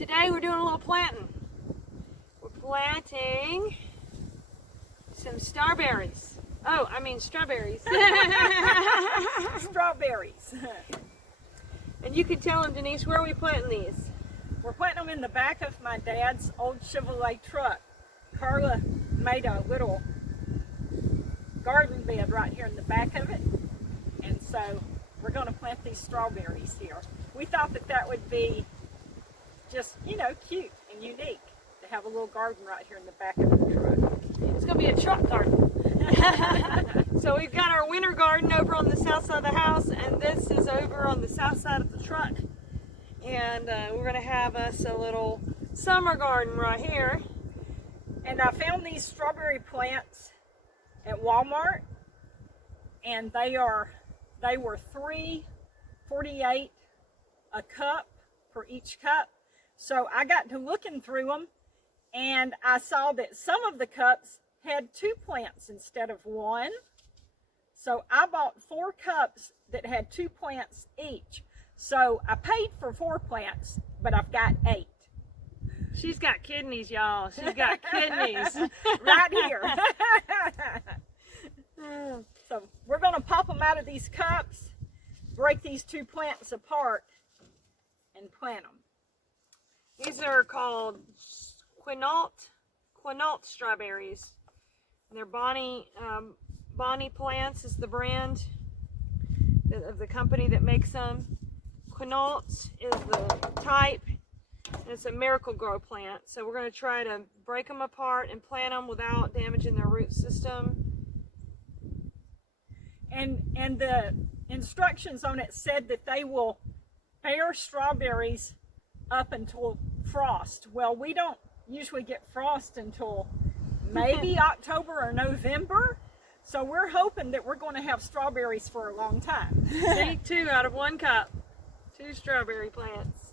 Today we're doing a little planting. We're planting some starberries. Oh, I mean strawberries. Strawberries. And you can tell them, Denise, where are we planting these? We're planting them in the back of my dad's old Chevrolet truck. Carla made a little garden bed right here in the back of it. And so we're going to plant these strawberries here. We thought that that would be just, you know, cute and unique to have a little garden right here in the back of the truck. It's going to be a truck garden. So we've got our winter garden over on the south side of the house, and this is over on the south side of the truck. And we're going to have us a little summer garden right here. And I found these strawberry plants at Walmart, and they were $3.48 a cup for each cup. So I got to looking through them, and I saw that some of the cups had 2 plants instead of 1. So I bought 4 cups that had 2 plants each. So I paid for 4 plants, but I've got 8. She's got kidneys, y'all. She's got kidneys. Right here. So we're going to pop them out of these cups, break these 2 plants apart, and plant them. These are called Quinault strawberries. And they're Bonnie Plants is the brand of the company that makes them. Quinault is the type, and it's a Miracle Grow plant. So we're going to try to break them apart and plant them without damaging their root system. And the instructions on it said that they will bear strawberries up until frost. Well, we don't usually get frost until maybe October or November. So we're hoping that we're going to have strawberries for a long time. See, 2 out of 1 cup. 2 strawberry plants.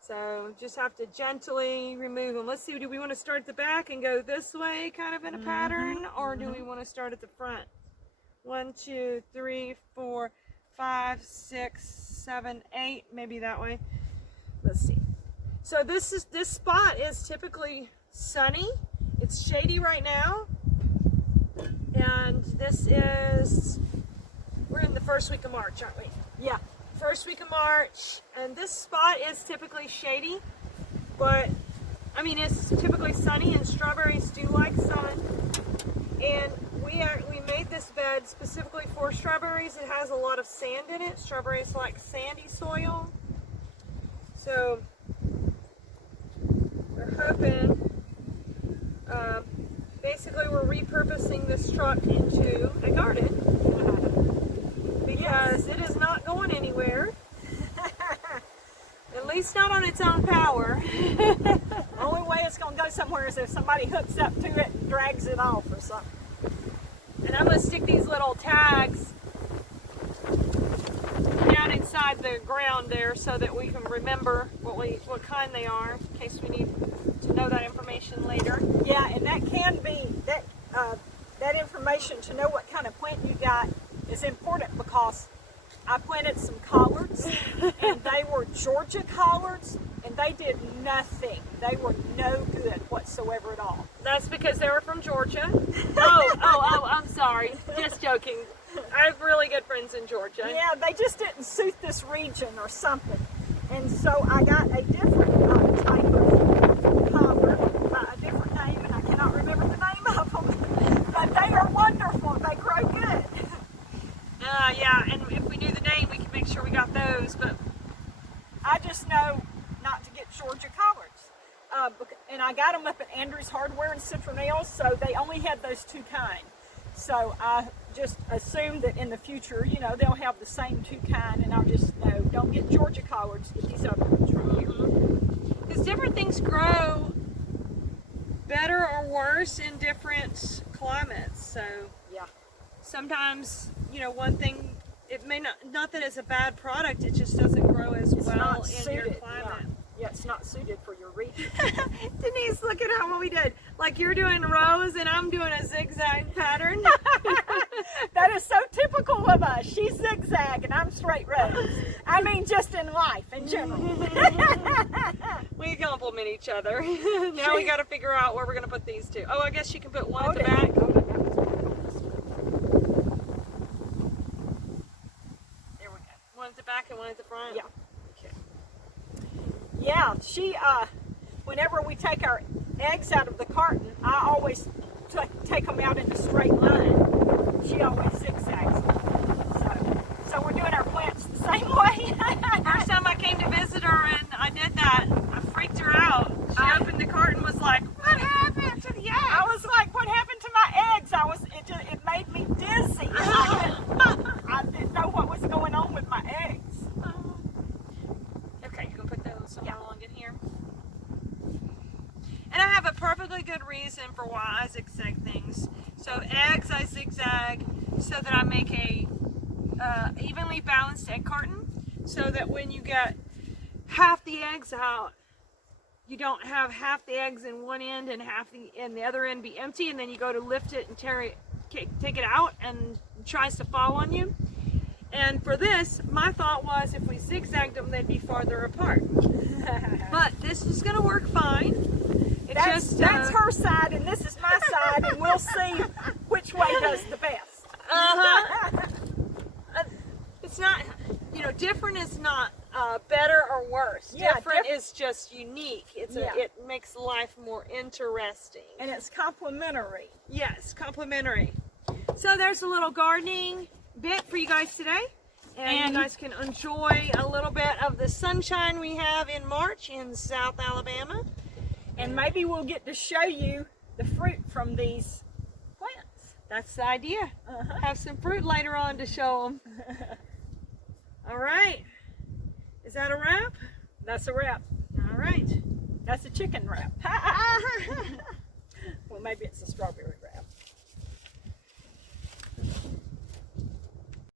So just have to gently remove them. Let's see, do we want to start at the back and go this way kind of in a pattern, or do we want to start at the front? 1, 2, 3, 4, 5, 6, 7, 8, maybe that way. Let's see. So this spot is typically sunny. It's shady right now. And we're in the first week of March, aren't we? Yeah. First week of March, and this spot is typically shady, but I mean it's typically sunny, and strawberries do like sun. And we made this bed specifically for strawberries. It has a lot of sand in it. Strawberries like sandy soil, so we're hoping. Basically, we're repurposing this truck into a garden because it is not going anywhere. At least not on its own power. The only way it's going to go somewhere is if somebody hooks up to it and drags it off or something. And I'm going to stick these little tags down inside the ground there so that we can remember what kind they are in case we need to know that information later. Yeah, and that can be, that information to know what kind of plant you got is important because I planted some collards and they were Georgia collards and they did nothing. They were no good whatsoever at all. That's because they were from Georgia. Oh, I'm sorry. Just joking. I have really good friends in Georgia. Yeah, they just didn't suit this region or something. And so I got a different type of collard by a different name, and I cannot remember the name of them. But they are wonderful. They grow good. Yeah, and if we knew the name, we could make sure we got those. But I just know not to get Georgia collards. And I got them up at Andrews Hardware in Citronelle, so they only had those 2 kinds. So I just assumed that in the future, you know, they'll have the same 2 kind, and I'll just know, don't get Georgia collards, get these other ones right here. Because different things grow better or worse in different climates. So Yeah. sometimes, you know, one thing, it may not that it's a bad product, it just doesn't grow as well in your climate. Yeah, it's not suited for your region. Denise, look at how we did. Like you're doing rows and I'm doing a zigzag pattern. That is so typical of us. She's zigzag and I'm straight roads. I mean, just in life in general. We complement each other. Now we got to figure out where we're going to put these two. Oh, I guess you can put one at the back. There we go. One at the back and one at the front? Yeah. Okay. Yeah, she, whenever we take our eggs out of the carton, I always take them out in a straight line. She always zigzags them. So we're doing our plants the same way. First time I came to visit her and I did that, I freaked her out. She opened the carton and was like, what happened to the eggs? I was like, what happened to my eggs? It made me dizzy. I didn't know what was going on with my eggs. Okay, you can put those somewhere along in here. And I have a perfectly good reason for why I zigzag things. So eggs I zigzag so that I make a evenly balanced egg carton, so that when you get half the eggs out, you don't have half the eggs in one end and half the other end be empty, and then you go to lift it and take it out and it tries to fall on you. And for this, my thought was if we zigzagged them, they'd be farther apart. But this is going to work fine. That's her side and this is my side, and we'll see which way does the best. It's not, different is not better or worse. Yeah, different is just unique. It makes life more interesting. And it's complimentary. Yes, complimentary. So there's a little gardening bit for you guys today. And you guys can enjoy a little bit of the sunshine we have in March in South Alabama. And maybe we'll get to show you the fruit from these plants. That's the idea. Have some fruit later on to show them. All right. Is that a wrap? That's a wrap. All right. That's a chicken wrap. Well, maybe it's a strawberry wrap.